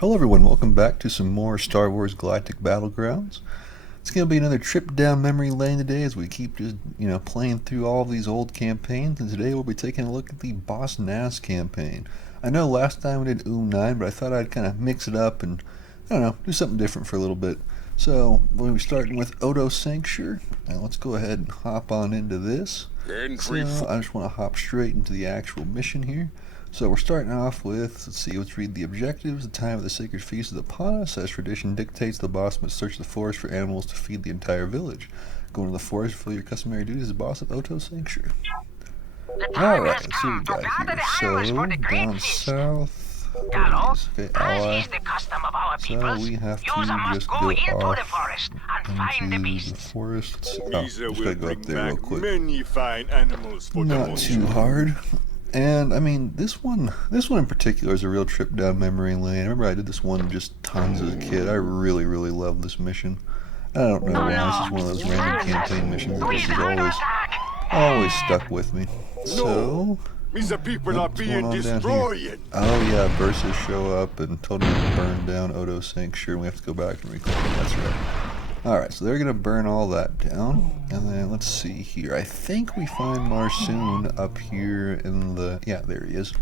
Hello everyone, welcome back to some more Star Wars Galactic Battlegrounds. It's going to be another trip down memory lane today as we keep just, playing through all of these old campaigns, and today we'll be taking a look at the Boss Nass campaign. I know last time we did 9, but I thought I'd kind of mix it up and, do something different for a little bit. So, we'll be starting with Otoh Sancture, and let's go ahead and hop on into this. So, I just want to hop straight into the actual mission here. So we're starting off with, let's read the objectives. The time of the sacred feast is upon us. As tradition dictates, the boss must search the forest for animals to feed the entire village. Go into the forest for your customary duties as boss of Otoh Sancture. Alright, let's see what we got here. So, down south, okay, ally. So we have to just go off into the forest. Let's just gotta go up there real quick. Not too hard. And I mean, this one in particular is a real trip down memory lane. I remember I did this one just tons as a kid. I really love this mission. I don't know why. This is one of those random campaign missions that has always stuck with me. So, what's going on down here? Oh yeah, Bursa's show up and told me to burn down Otoh Sancture, and we have to go back and reclaim it. That's right. Alright, so they're going to burn all that down, and then let's see here. I think we find Marsoon up here in the... Yeah, there he is.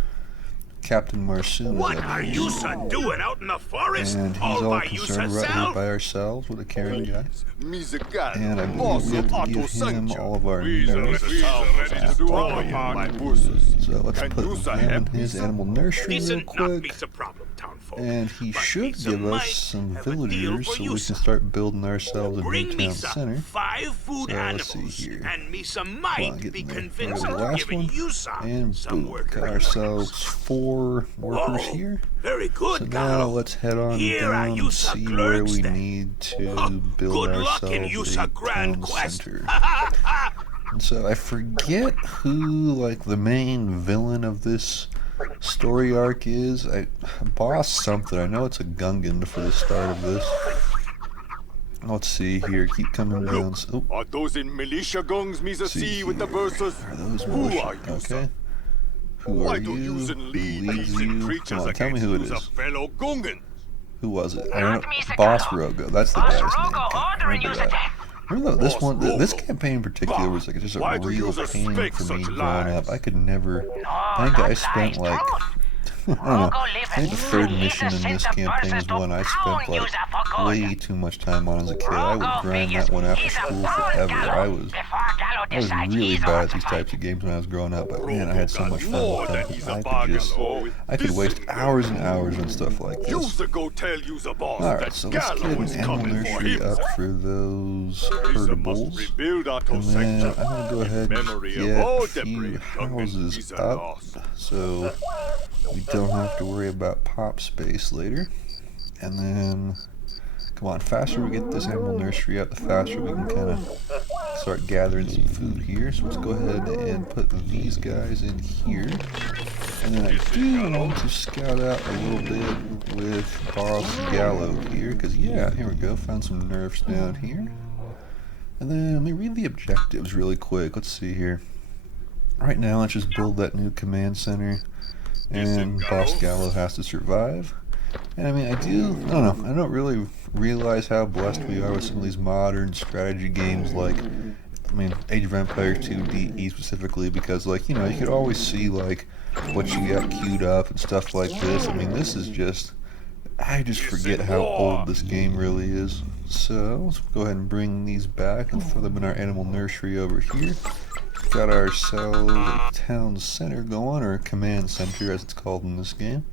Captain Marsoon is up here. What are you doing out in the forest? And he's all concerned right here by ourselves with a caring guy. And I believe we have to give him all of our nerves. So let's put him in his animal nursery real quick. And he should give us some villagers so we can start building ourselves a new town center. So let's see here. Come on, get in there. Go to the last one. And boom, got ourselves 4 workers here. Very good. So now let's head on down and see where we need to build ourselves a town center. And so I forget who, like, the main villain of this story arc is. Boss something. I know it's a Gungan for the start of this. Let's see here. Keep coming down. Oh. Are those in militia gungs see with the verses? Are those militia? Who are you, okay. Who are you? Who leads you? Come on, tell me who it is. Who was it? I don't know. Boss Rogo. That's the guy's name. Remember that. Remember this one, this campaign in particular was like just a real pain for me growing up. I could never, I think I spent like, I don't know, I think the 3rd mission in this campaign is one I spent like way too much time on as a kid. I would grind that one after school forever. I was really bad at these types of games when I was growing up, but man, I had so much fun with them. I could waste hours and hours on stuff like this. Alright, so let's get an animal nursery up for those herdables. And then I'm going to go ahead and get a few houses up so we don't have to worry about pop space later. And then, come on, faster we get this animal nursery up, the faster we can kind of start gathering some food here. So let's go ahead and put these guys in here. And then I do want to scout out a little bit with Boss Gallo here, because yeah, here we go, found some nerfs down here. And then let me read the objectives really quick. Let's see here. Right now, let's just build that new command center. And Boss Gallo has to survive. And I mean, I don't know, I don't really realize how blessed we are with some of these modern strategy games like, I mean, Age of Empires 2 DE specifically, because like, you could always see like what you got queued up and stuff like this. I mean, this is just, I just forget how old this game really is. So, let's go ahead and bring these back and throw them in our animal nursery over here. Got ourselves a town center going, or a command center as it's called in this game.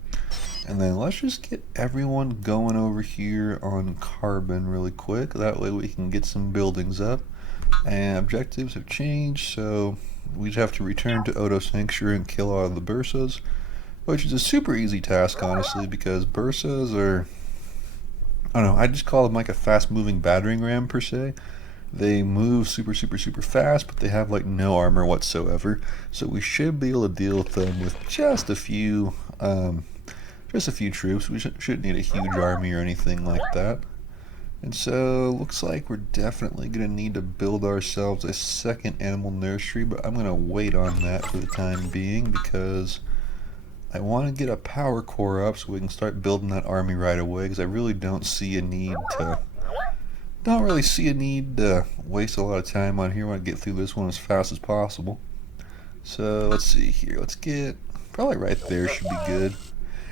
And then let's just get everyone going over here on carbon really quick. That way we can get some buildings up. And objectives have changed, so we just have to return to Otoh Sanctuary and kill all of the Bursas. Which is a super easy task, honestly, because Bursas are, I don't know, I just call them like a fast-moving battering ram per se. They move super fast, but they have like no armor whatsoever. So we should be able to deal with them with just a few troops. We shouldn't need a huge army or anything like that. And so, looks like we're definitely going to need to build ourselves a second animal nursery, but I'm going to wait on that for the time being because I want to get a power core up so we can start building that army right away, because I really don't see a need to waste a lot of time on here. I want to get through this one as fast as possible. So let's see here. Let's get probably right there should be good.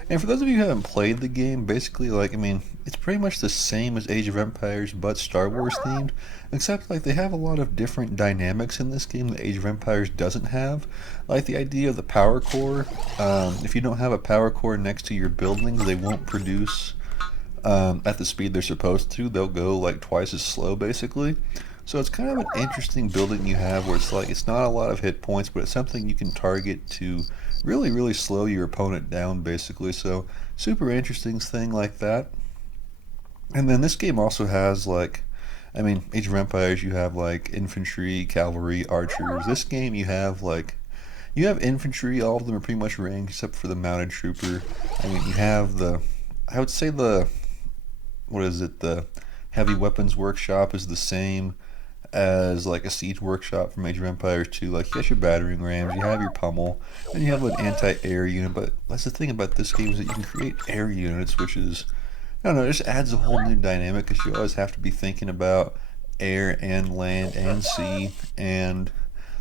And for those of you who haven't played the game, basically, like, I mean, it's pretty much the same as Age of Empires, but Star Wars themed, except, like, they have a lot of different dynamics in this game that Age of Empires doesn't have. Like, the idea of the power core, if you don't have a power core next to your buildings, they won't produce at the speed they're supposed to. They'll go, like, twice as slow, basically. So it's kind of an interesting building you have where it's like, it's not a lot of hit points, but it's something you can target to really slow your opponent down, basically. So super interesting thing like that. And then this game also has, like, I mean, Age of Empires, you have like infantry, cavalry, archers. This game you have infantry. All of them are pretty much ranged except for the mounted trooper. I mean, you have I would say the heavy weapons workshop is the same as like a siege workshop from Age of Empires 2. Like, you got your battering rams, you have your pummel, and you have an anti-air unit. But that's the thing about this game, is that you can create air units, which is, I don't know, it just adds a whole new dynamic, because you always have to be thinking about air and land and sea. And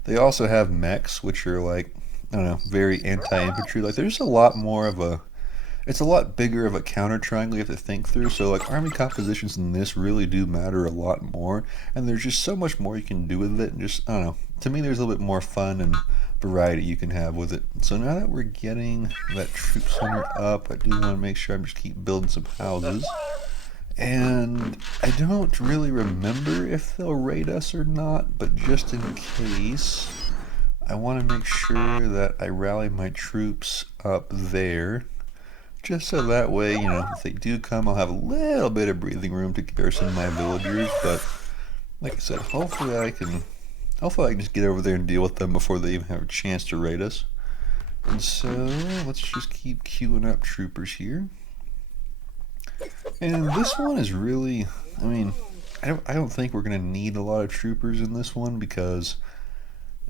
they also have mechs, which are like, I don't know, very anti-infantry. Like, there's a lot more of it's a lot bigger of a counter triangle you have to think through. So like, army compositions in this really do matter a lot more, and there's just so much more you can do with it. And just, I don't know, to me there's a little bit more fun and variety you can have with it. So now that we're getting that troop center up, I do want to make sure I just keep building some houses. And I don't really remember if they'll raid us or not, but just in case, I want to make sure that I rally my troops up there, just so that way, you know, if they do come, I'll have a little bit of breathing room to garrison my villagers. But like I said, hopefully I can just get over there and deal with them before they even have a chance to raid us. And so let's just keep queuing up troopers here. And this one is really, I mean, I don't think we're going to need a lot of troopers in this one, because,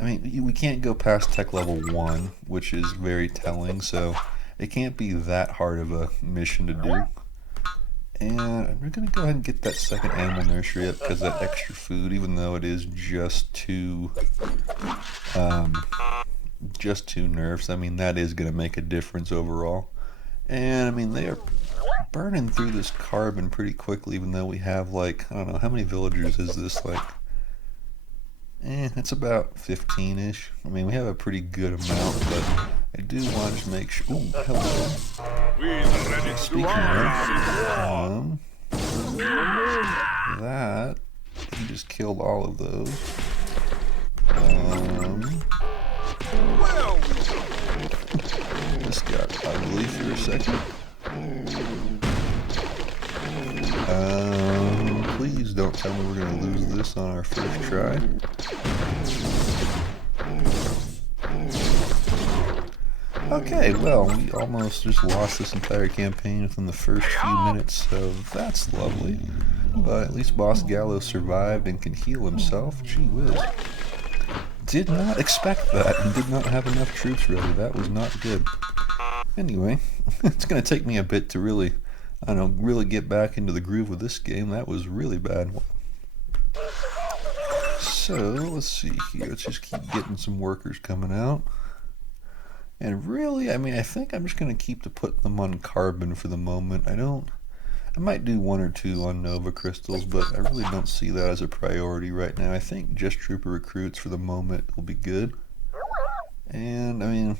I mean, we can't go past tech level 1, which is very telling. So it can't be that hard of a mission to do. And I'm going to go ahead and get that second animal nursery up, because that extra food, even though it is just two nerfs, I mean, that is going to make a difference overall. And I mean, they are burning through this carbon pretty quickly, even though we have, like, I don't know, how many villagers is this, like, it's about 15-ish. I mean, we have a pretty good amount, but I do want to just make sure. Ooh, hello. Speaking of, that, he just killed all of those. This got ugly for a second. Please don't tell me we're going to lose this on our first try. Okay, well, we almost just lost this entire campaign within the first few minutes, so that's lovely. But at least Boss Gallo survived and can heal himself. Gee whiz. Did not expect that, and did not have enough troops ready. That was not good. Anyway, it's going to take me a bit to really, I don't know, really get back into the groove with this game. That was really bad. So, let's see here. Let's just keep getting some workers coming out. And really, I mean, I think I'm just going to keep putting them on carbon for the moment. I might do one or two on Nova Crystals, but I really don't see that as a priority right now. I think just trooper recruits for the moment will be good. And, I mean,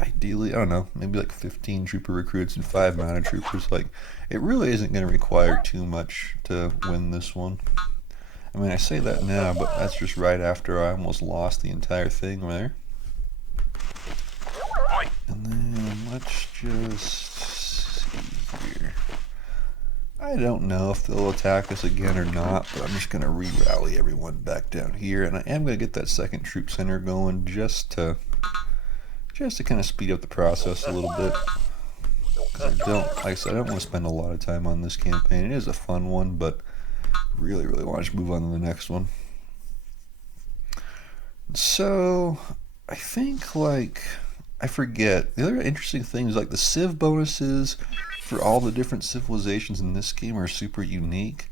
ideally, I don't know, maybe like 15 trooper recruits and 5 mounted troopers. Like, it really isn't going to require too much to win this one. I mean, I say that now, but that's just right after I almost lost the entire thing there. And then let's just see here. I don't know if they'll attack us again or not, but I'm just going to re-rally everyone back down here. And I am going to get that second troop center going just to kind of speed up the process a little bit. Because like I said, I don't want to spend a lot of time on this campaign. It is a fun one, but really want to just move on to the next one. So, I think, like, I forget. The other interesting thing is like the civ bonuses for all the different civilizations in this game are super unique.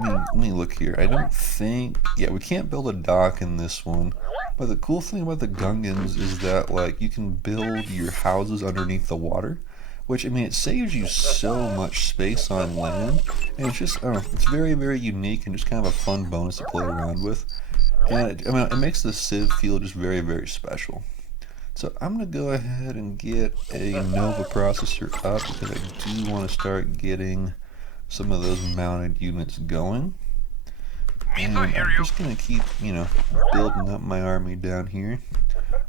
Let me look here. I don't think, yeah, we can't build a dock in this one. But the cool thing about the Gungans is that like you can build your houses underneath the water, which I mean it saves you so much space on land, and it's just I don't know, it's very very unique and just kind of a fun bonus to play around with, and I mean it makes the Civ feel just very very special. So I'm gonna go ahead and get a Nova processor up because I do want to start getting some of those mounted units going. And I'm just going to keep, building up my army down here.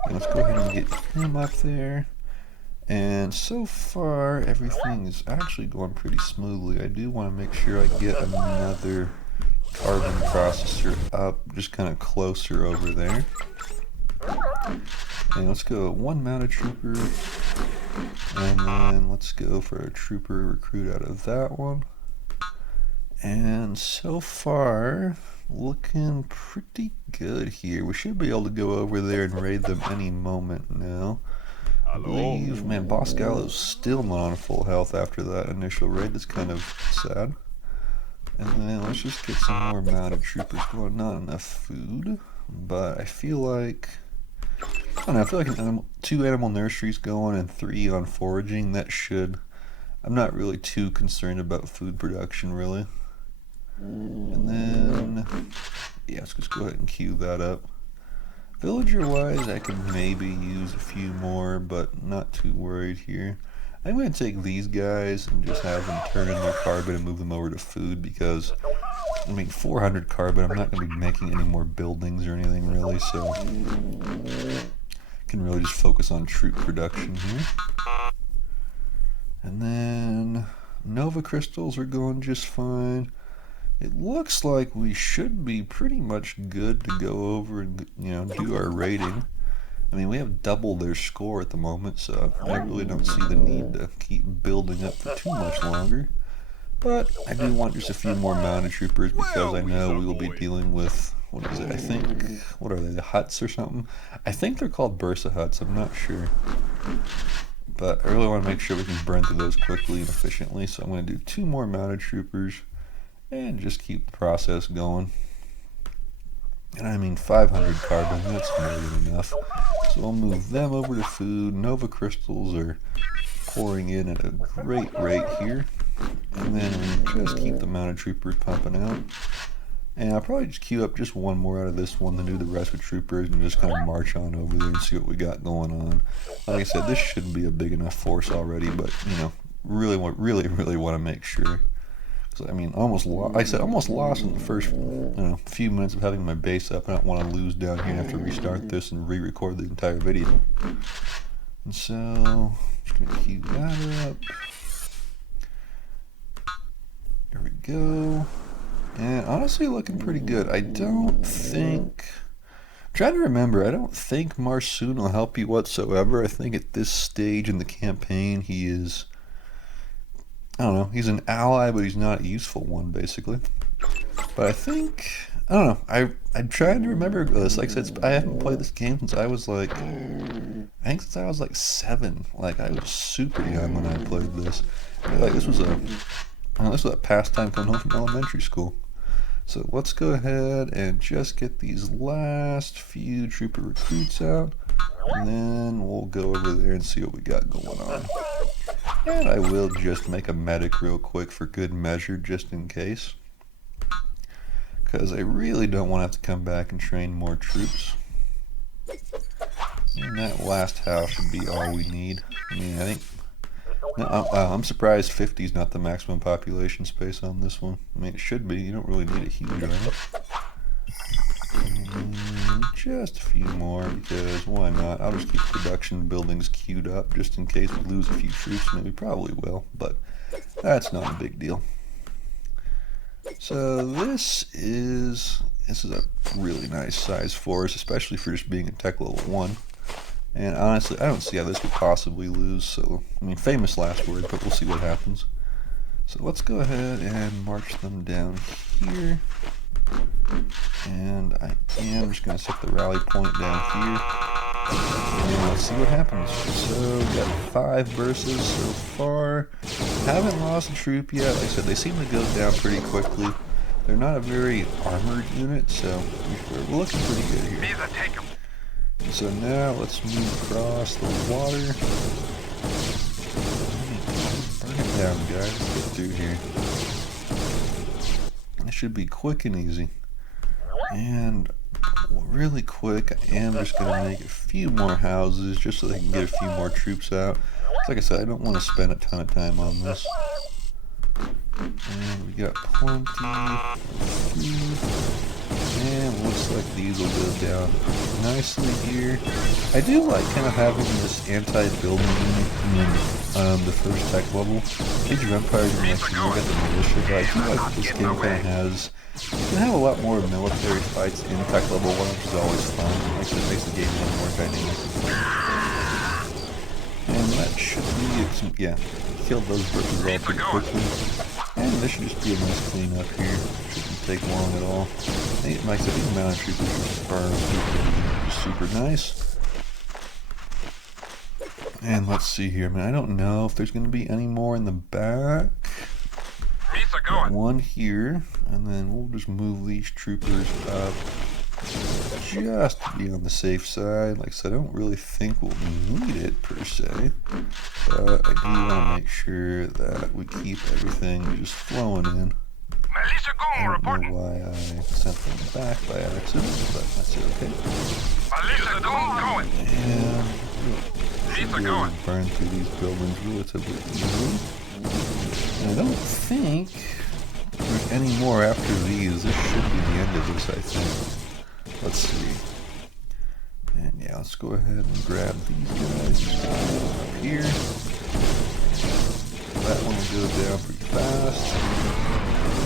And let's go ahead and get him up there. And so far, everything is actually going pretty smoothly. I do want to make sure I get another carbon processor up, just kind of closer over there. And let's go one mounted trooper. And then let's go for a trooper recruit out of that one. And so far, looking pretty good here. We should be able to go over there and raid them any moment now. I believe, man, Boss Gallo's still not on full health after that initial raid. That's kind of sad. And then let's just get some more mounted troopers going. Not enough food, but I feel like, I don't know, I feel like 2 animal nurseries going and 3 on foraging. That should, I'm not really too concerned about food production really. And then, yeah, let's just go ahead and queue that up. Villager-wise, I could maybe use a few more, but not too worried here. I'm going to take these guys and just have them turn in their carbon and move them over to food because, I mean, 400 carbon, I'm not going to be making any more buildings or anything really, so I can really just focus on troop production here. And then, Nova crystals are going just fine. It looks like we should be pretty much good to go over and, do our rating. I mean, we have double their score at the moment, so I really don't see the need to keep building up for too much longer. But I do want just a few more mounted troopers because I know we will be dealing with, what is it, I think, what are they, the huts or something? I think they're called Bursa huts, I'm not sure. But I really want to make sure we can burn through those quickly and efficiently, so I'm going to do 2 more mounted troopers. And just keep the process going. And I mean 500 carbon, that's more than enough. So I'll move them over to food. Nova crystals are pouring in at a great rate here. And then we just keep the mounted troopers pumping out. And I'll probably just queue up just one more out of this one, then do the rest with troopers and just kind of march on over there and see what we got going on. Like I said, this shouldn't be a big enough force already, but really want to make sure. I mean, almost lost in the first few minutes of having my base up. I don't want to lose down here and have to restart this and re-record the entire video. And so, just going to queue that up. There we go. And honestly, looking pretty good. I don't think, I'm trying to remember, I don't think Marsoon will help you whatsoever. I think at this stage in the campaign, he is, I don't know, he's an ally, but he's not a useful one, basically. But I think, I don't know, I'm trying to remember this. Like I said, I haven't played this game since I was like, I think since I was like 7. Like, I was super young when I played this. Like, this was a pastime coming home from elementary school. So let's go ahead and just get these last few trooper recruits out. And then we'll go over there and see what we got going on. And I will just make a medic real quick for good measure, just in case. Because I really don't want to have to come back and train more troops. And that last house should be all we need. I mean, I think, no, I'm surprised 50 is not the maximum population space on this one. I mean, it should be. You don't really need a huge army. Just a few more, because why not? I'll just keep production buildings queued up just in case we lose a few troops, and we probably will, but that's not a big deal. So this is a really nice size force, especially for just being a tech level 1. And honestly, I don't see how this could possibly lose, so, I mean, famous last word, but we'll see what happens. So let's go ahead and march them down here. And I am just going to set the rally point down here. And let's see what happens. So, we got 5 verses so far. Haven't lost a troop yet. Like I said, they seem to go down pretty quickly. They're not a very armored unit, so we're looking pretty good here. So now let's move across the water. Burn it down, guys. Let's get through here. It should be quick and easy. And really quick, I am just going to make a few more houses just so they can get a few more troops out. Like I said, I don't want to spend a ton of time on this. And we got plenty of food. And looks like these will go down nicely here. I do like kind of having this anti-building unit in the first tech level. Age of Empires and next year, we got the militia, but I do like that this game kind of has. You can have a lot more military fights in tech level 1, which is always fun. Actually, it makes the game a little more dynamic and fun. And that should be some, yeah, killed those bushes all pretty quickly. And this should just be a nice cleanup here. Shouldn't take long at all. Like I said, these mounted troopers are super nice. And let's see here, man. I don't know if there's going to be any more in the back. Got one here, and then we'll just move these troopers up just to be on the safe side. Like I said, I don't really think we'll need it per se, but I do want to make sure that we keep everything just flowing in. I don't know why I sent them back by accident, but that's okay. And we'll burn through these buildings relatively easily. And I don't think there's any more after these. This should be the end of this, I think. Let's see. And yeah, let's go ahead and grab these guys. Just up here. That one will go down pretty fast.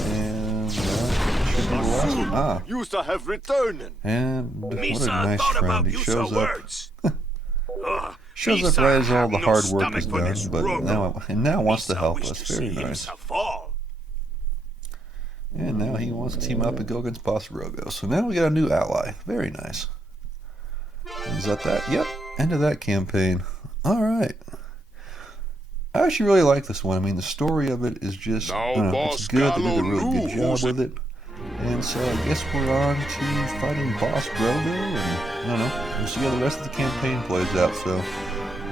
And that should be the last one. Ah. You have returned. And what a nice friend. He shows up. Shows up right as all the hard work is done, but now wants to help us. Very nice. And now he wants to team up and go against Boss Rogo. So now we got a new ally. Very nice. Is that that? Yep. End of that campaign. Alright. I actually really like this one. I mean, the story of it is just, it's good. They did a really good job with it. And so I guess we're on to fighting Boss Rogo, and I don't know, we'll see how the rest of the campaign plays out. So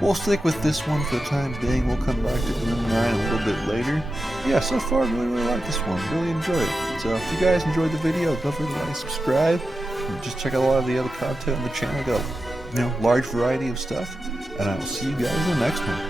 we'll stick with this one for the time being. We'll come back to Doom 9 a little bit later. Yeah, so far I really like this one. Really enjoy it. So if you guys enjoyed the video, don't forget to like, subscribe, and just check out a lot of the other content on the channel. Got a large variety of stuff, and I will see you guys in the next one.